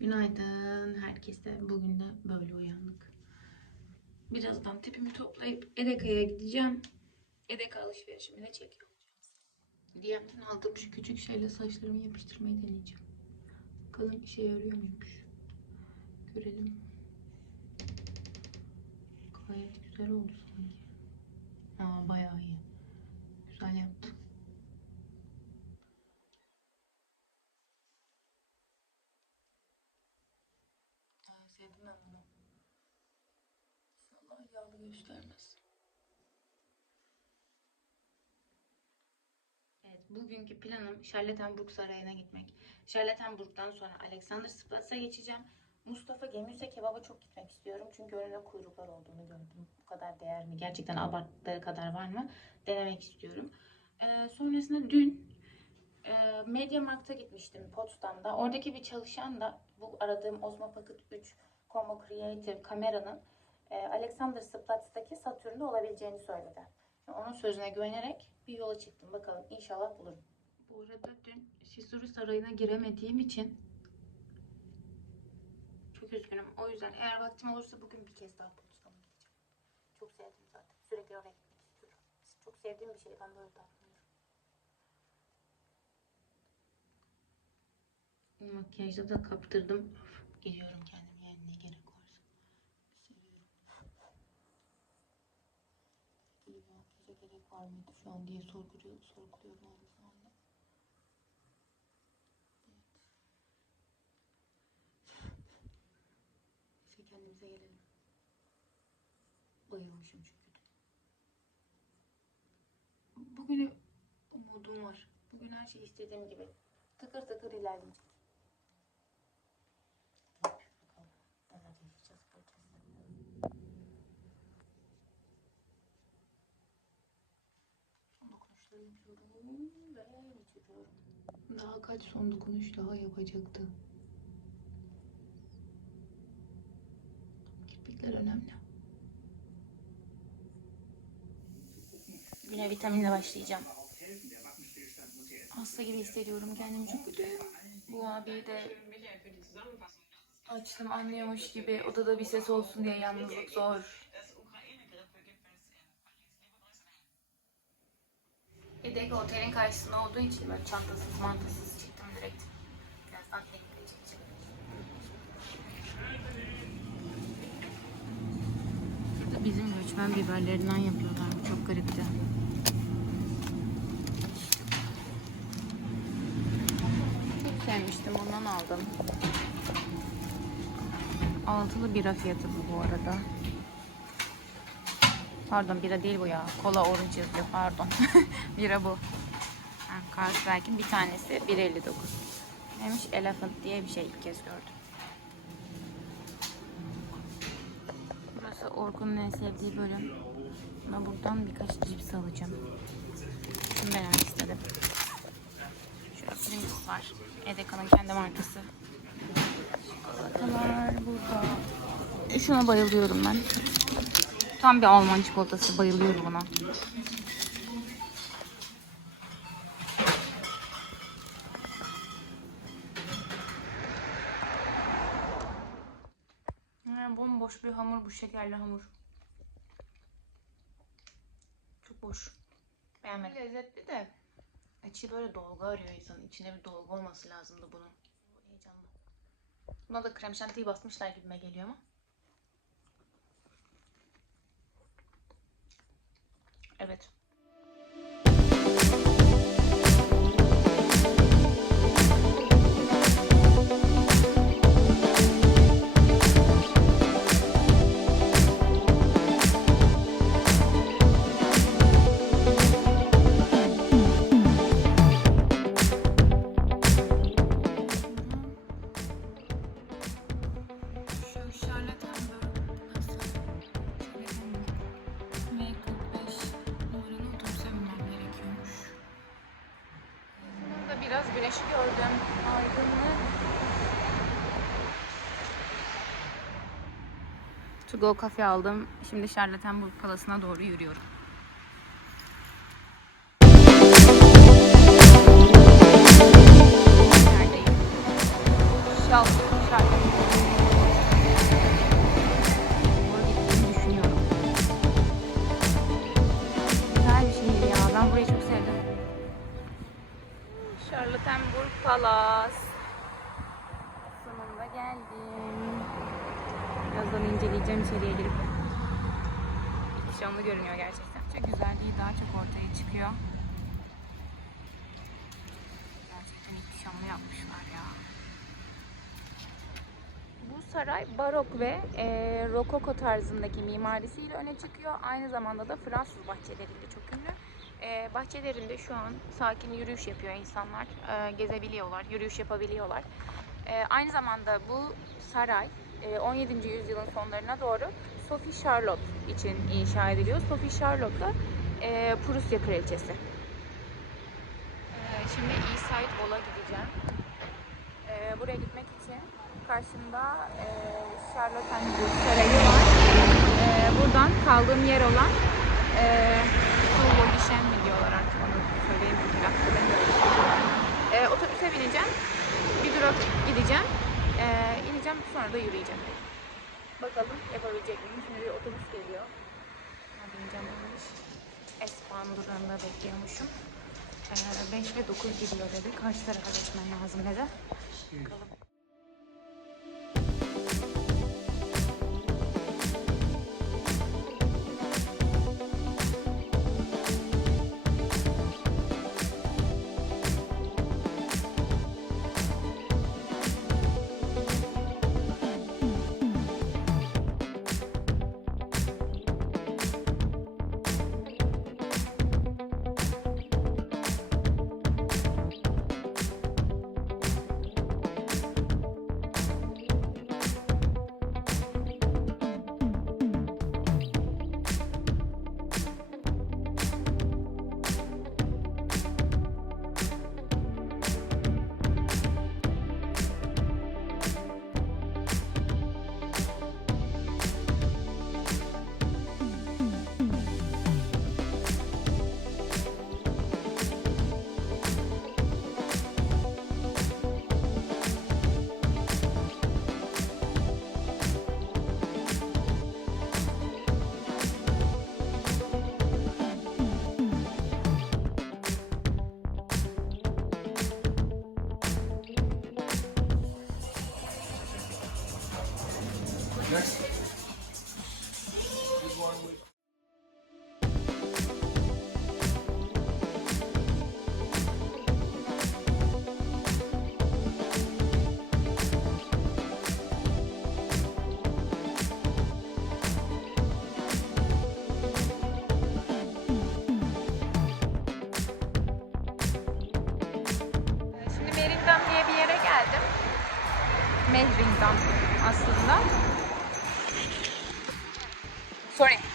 Günaydın herkese. Bugün de böyle uyandık. Birazdan tipimi toplayıp Edeka'ya gideceğim. Edeka alışverişimi çekiyor olacağız. Diyemden aldığım şu küçük şeyle saçlarımı yapıştırmayı deneyeceğim. Bakalım işe yarıyor muymuş. Görelim. Gayet güzel oldu sanki. Aa bayağı iyi. Güzel yaptım. Aa, sevdim ben bunu. Göstermez. Evet, bugünkü planım Charlottenburg Sarayı'na gitmek. Charlottenburg'dan sonra Alexandersplatz'a geçeceğim. Mustafa Gemüse kebaba çok gitmek istiyorum. Çünkü önünde kuyruklar olduğunu gördüm. Bu kadar değer mi? Gerçekten abarttıkları kadar var mı? Denemek istiyorum. Ee, sonrasında dün e, Mediamarkt'a gitmiştim Potsdam'da. Oradaki bir çalışan da bu aradığım Osmo Pocket 3 Combo Creative kameranın e, Alexandersplatz'taki Satürn'de olabileceğini söyledi. Onun sözüne güvenerek bir yola çıktım. Bakalım inşallah bulurum. Bu arada dün Sisuri Sarayı'na giremediğim için çok üzgünüm. O yüzden eğer vaktim olursa bugün bir kez daha Potsdam'a gideceğim. Çok sevdim zaten. Sürekli oraya gitmek istiyorum. Çok sevdiğim bir şey. Ben böyle davranıyorum. Makyajda da kaptırdım. Geliyorum kendim yani ne gerek varsa. Seviyorum. İyi bir makyaja gerek var mıydı şu an diye sorguluyorum, sorguluyorum aynı zamanda. Evet. İşte kendimize gelelim. Bayılmışım çünkü. Bugüne umudum var. Bugün her şey istediğim gibi. Tıkır tıkır ilerleyecek. Daha kaç son dokunuş daha yapacaktı. Kirpikler önemli. Güne vitaminle başlayacağım. Hasta gibi hissediyorum kendimi çok kötü. Bu abi de açtım anlıyormuş gibi odada bir ses olsun diye yalnızlık zor. Edek otelin karşısında olduğu için böyle çantasız mantasız çıktım direkt. Birazdan teknikle çekeceğim. Bizim göçmen biberlerinden yapıyorlar. Çok garipti. Çok sevmiştim. Ondan aldım. Altılı bira fiyatı bu bu arada. Pardon bira değil bu ya. Kola orange yazıyor pardon. bira bu. Ha, Carlsberg'in bir tanesi 1.59. Neymiş? Elephant diye bir şey ilk kez gördüm. Burası Orkun'un en sevdiği bölüm. Buna buradan birkaç cips alacağım. Şunu denemek istedim. Şöyle Pringles var. Edeka'nın kendi markası. Çikolatalar burada. E, Şuna bayılıyorum ben. Tam bir Alman çikolatası. Bayılıyorum buna. Ha, bomboş bir hamur bu şekerli hamur. Çok boş. Beğenmedim. Lezzetli de içi böyle dolgu arıyor insanın. İçine bir dolgu olması lazımdı bunun. Heyecanlı. Buna da krem şantiyi basmışlar gibime geliyor ama. Evet. To go kafe aldım. Şimdi Charlottenburg Palası'na doğru yürüyorum. İhtişamlı görünüyor gerçekten. Çok güzelliği daha çok ortaya çıkıyor. Gerçekten ihtişamlı yapmışlar ya. Bu saray barok ve e, rokoko tarzındaki mimarisiyle öne çıkıyor. Aynı zamanda da Fransız bahçeleriyle çok ünlü. E, bahçelerinde şu an sakin yürüyüş yapıyor insanlar. E, gezebiliyorlar, yürüyüş yapabiliyorlar. E, aynı zamanda bu saray e, 17. yüzyılın sonlarına doğru Sophie Charlotte için inşa ediliyor. Sophie Charlotte da e, Prusya kraliçesi. E, şimdi East Wall'a gideceğim. E, buraya gitmek için karşımda e, Charlottenburg Sarayı var. E, buradan kaldığım yer olan e, Sulvogişen mi diyorlar artık onu söyleyeyim e, otobüse bineceğim. Bir durak gideceğim. E, ineceğim sonra da yürüyeceğim. Bakalım yapabilecek miyim? Şimdi bir otobüs geliyor. Bineceğim olmuş. Espan durağında bekliyormuşum. Ee, 5 ve 9 gidiyor dedi. Karşı tarafa geçmem lazım dedi. Bakalım. Aslında. Sorry.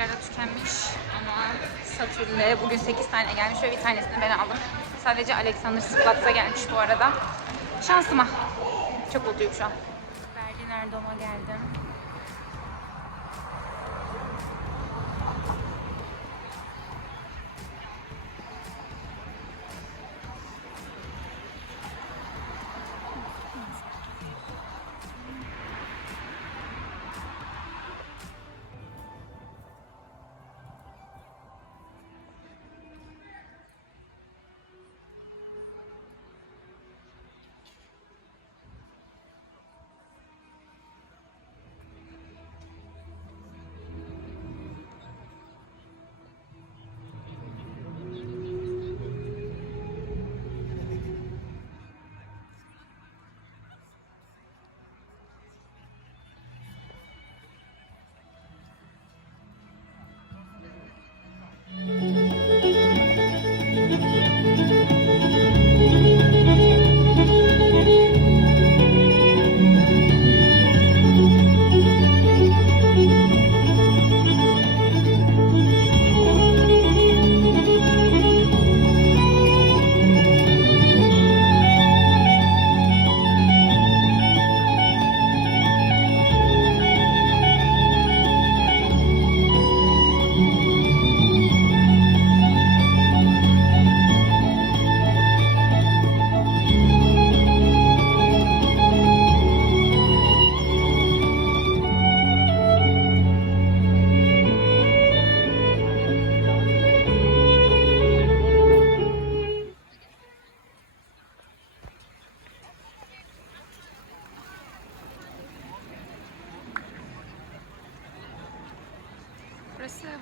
Yerde tükenmiş ama Satürn'e bugün 8 tane gelmiş ve bir tanesini ben aldım. Sadece Alexander Spatz'a gelmiş bu arada. Şansıma. Çok mutluyum şu an. Berliner Dom'a geldim.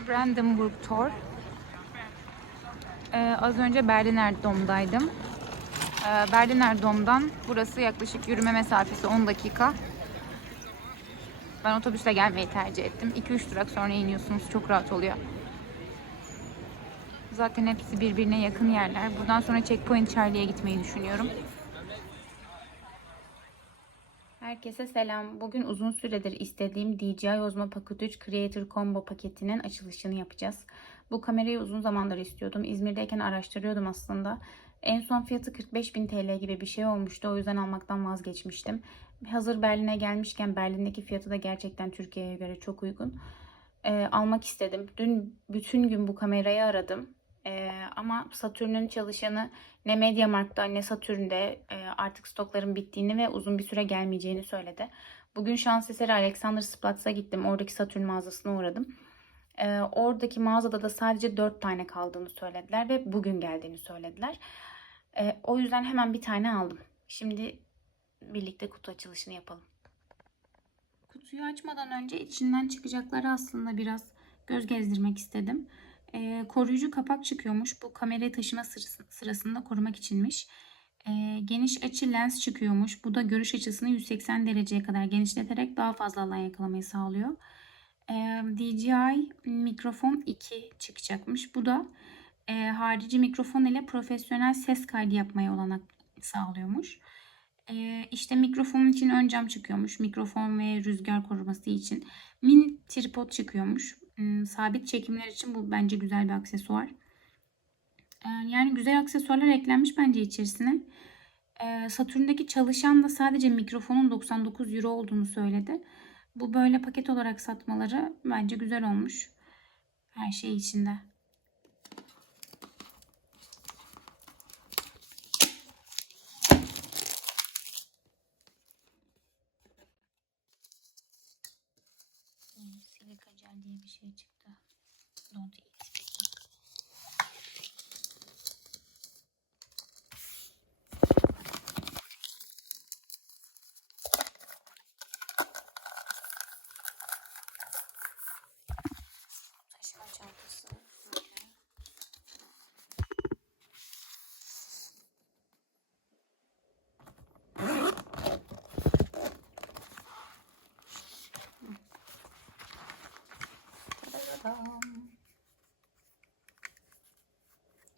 Brandenburg Tor. Ee, az önce Berliner Dom'daydım. Ee, Berliner Dom'dan burası yaklaşık yürüme mesafesi 10 dakika. Ben otobüsle gelmeyi tercih ettim. 2-3 durak sonra iniyorsunuz. Çok rahat oluyor. Zaten hepsi birbirine yakın yerler. Buradan sonra Checkpoint Charlie'ye gitmeyi düşünüyorum. Herkese selam. Bugün uzun süredir istediğim DJI Osmo Pocket 3 Creator Combo paketinin açılışını yapacağız. Bu kamerayı uzun zamandır istiyordum. İzmir'deyken araştırıyordum aslında. En son fiyatı 45.000 TL gibi bir şey olmuştu. O yüzden almaktan vazgeçmiştim. Hazır Berlin'e gelmişken Berlin'deki fiyatı da gerçekten Türkiye'ye göre çok uygun. Ee, almak istedim. Dün bütün gün bu kamerayı aradım. Ama Satürn'ün çalışanı ne Mediamarkt'ta ne Satürn'de e, artık stokların bittiğini ve uzun bir süre gelmeyeceğini söyledi. Bugün şans eseri Alexandersplatz'a gittim. Oradaki Satürn mağazasına uğradım. Ee, oradaki mağazada da sadece 4 tane kaldığını söylediler ve bugün geldiğini söylediler. Ee, o yüzden hemen bir tane aldım. Şimdi birlikte kutu açılışını yapalım. Kutuyu açmadan önce içinden çıkacakları aslında biraz göz gezdirmek istedim. Ee, koruyucu kapak çıkıyormuş. Bu kamerayı taşıma sırası- sırasında korumak içinmiş. Ee, geniş açı lens çıkıyormuş. Bu da görüş açısını 180 dereceye kadar genişleterek daha fazla alan yakalamayı sağlıyor. Ee, DJI mikrofon 2 çıkacakmış. Bu da e, harici mikrofon ile profesyonel ses kaydı yapmaya olanak sağlıyormuş. Ee, işte mikrofonun için ön cam çıkıyormuş. Mikrofon ve rüzgar koruması için. Mini tripod çıkıyormuş. Hmm, sabit çekimler için bu bence güzel bir aksesuar. Ee, yani güzel aksesuarlar eklenmiş bence içerisine. Ee, Satürn'deki çalışan da sadece mikrofonun 99 euro olduğunu söyledi. Bu böyle paket olarak satmaları bence güzel olmuş. Her şey içinde. Gel diye bir şey çıktı. Don't eat. Tadadam.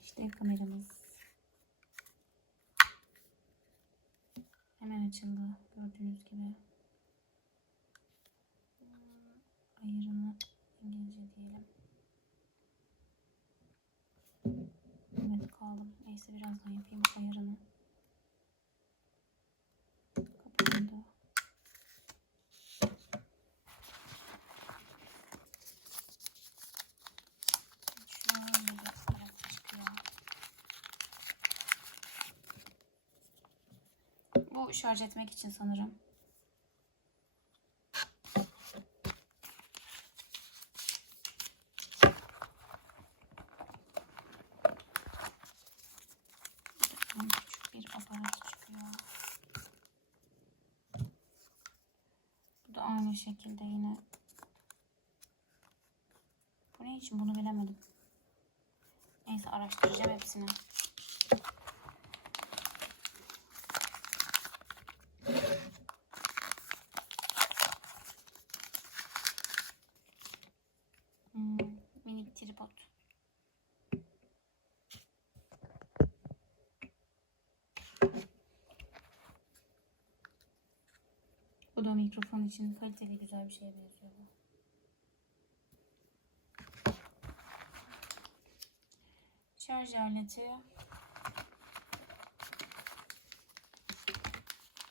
İşte kameramız. Hemen açıldı. Gördüğünüz gibi. Ayarını İngilizce diyelim. Evet kaldım. Neyse birazdan yapayım ayarını. Kapandı. Şöyle göstererek çıkıyor. Bu şarj etmek için sanırım. Küçük bir aparat çıkıyor. Bu da aynı şekilde yine. Bu ne için bunu bilemedim. Neyse araştıracağım hepsini. Hmm, minik tripod. Bu da mikrofon için kaliteli güzel bir şeye benziyor bu. Şarj aleti.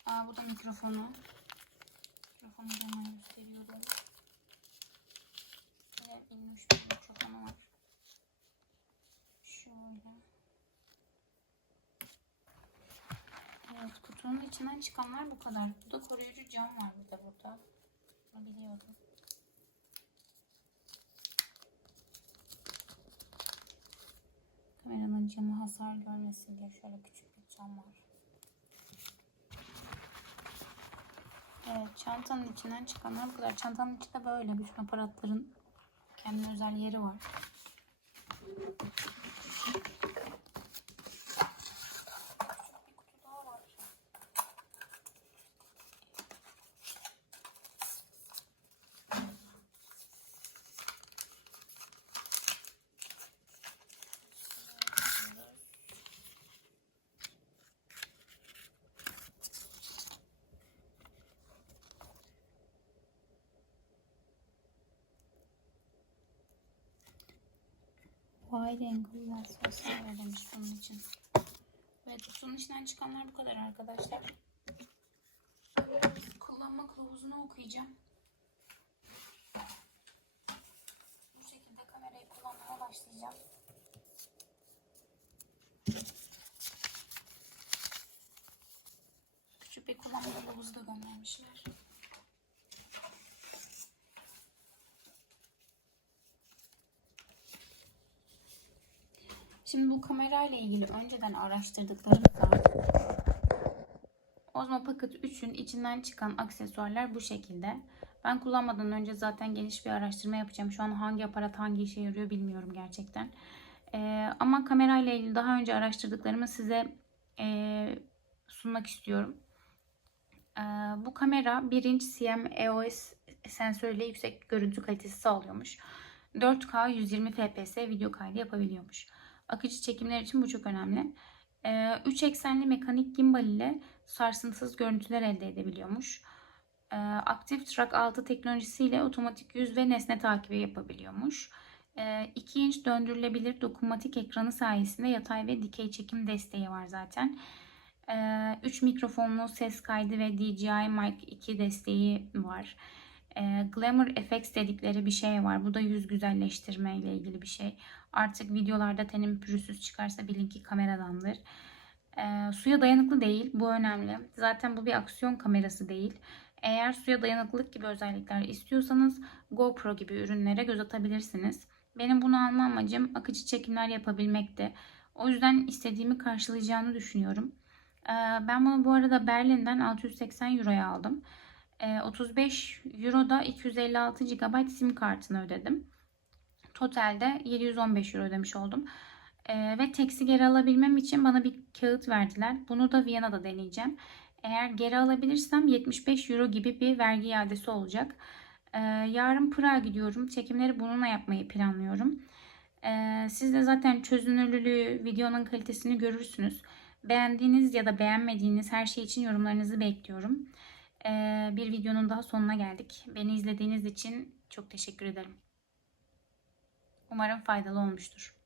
Aa, bu da mikrofonu. Mikrofonu hemen gösteriyorum. Yine inmiş bir mikrofonu var. Şöyle. Evet kutunun içinden çıkanlar bu kadar. Bu da koruyucu cam var burada burada. Bunu biliyordum. Kameranın camı hasar görmesin diye şöyle küçük bir cam var. Evet çantanın içinden çıkanlar bu kadar. Çantanın içinde böyle bütün aparatların Kendine özel yeri var. Wide angle lens vesaire demiş bunun için. Evet kutunun içinden çıkanlar bu kadar arkadaşlar. Kullanma kılavuzunu okuyacağım. Bu şekilde kamerayı kullanmaya başlayacağım. Küçük bir kullanma kılavuzu da göndermişler. Şimdi bu kamerayla ilgili önceden araştırdıklarımız var. Osmo Pocket 3'ün içinden çıkan aksesuarlar bu şekilde. Ben kullanmadan önce zaten geniş bir araştırma yapacağım. Şu an hangi aparat hangi işe yarıyor bilmiyorum gerçekten. Ee, ama kamerayla ilgili daha önce araştırdıklarımı size e, sunmak istiyorum. Ee, bu kamera 1 inç CM EOS sensörüyle yüksek görüntü kalitesi sağlıyormuş. 4K 120 fps video kaydı yapabiliyormuş. Akıcı çekimler için bu çok önemli. 3 eksenli mekanik gimbal ile sarsıntısız görüntüler elde edebiliyormuş. Ee, Active Track 6 teknolojisiyle otomatik yüz ve nesne takibi yapabiliyormuş. 2 inç döndürülebilir dokunmatik ekranı sayesinde yatay ve dikey çekim desteği var zaten. 3 mikrofonlu ses kaydı ve DJI Mic 2 desteği var. Ee, Glamour Effects dedikleri bir şey var. Bu da yüz güzelleştirme ile ilgili bir şey. Artık videolarda tenim pürüzsüz çıkarsa bilin ki kameradandır. Ee, suya dayanıklı değil. Bu önemli. Zaten bu bir aksiyon kamerası değil. Eğer suya dayanıklılık gibi özellikler istiyorsanız GoPro gibi ürünlere göz atabilirsiniz. Benim bunu alma amacım akıcı çekimler yapabilmekti. O yüzden istediğimi karşılayacağını düşünüyorum. Ee, ben bunu bu arada Berlin'den 680 Euro'ya aldım. Ee, 35 Euro'da 256 GB sim kartını ödedim. Totalde 715 Euro ödemiş oldum. Ee, ve teksi geri alabilmem için bana bir kağıt verdiler. Bunu da Viyana'da deneyeceğim. Eğer geri alabilirsem 75 Euro gibi bir vergi iadesi olacak. Ee, yarın Prag'a gidiyorum. Çekimleri bununla yapmayı planlıyorum. Ee, siz de zaten çözünürlüğü, videonun kalitesini görürsünüz. Beğendiğiniz ya da beğenmediğiniz her şey için yorumlarınızı bekliyorum. Ee, bir videonun daha sonuna geldik. Beni izlediğiniz için çok teşekkür ederim. Umarım faydalı olmuştur.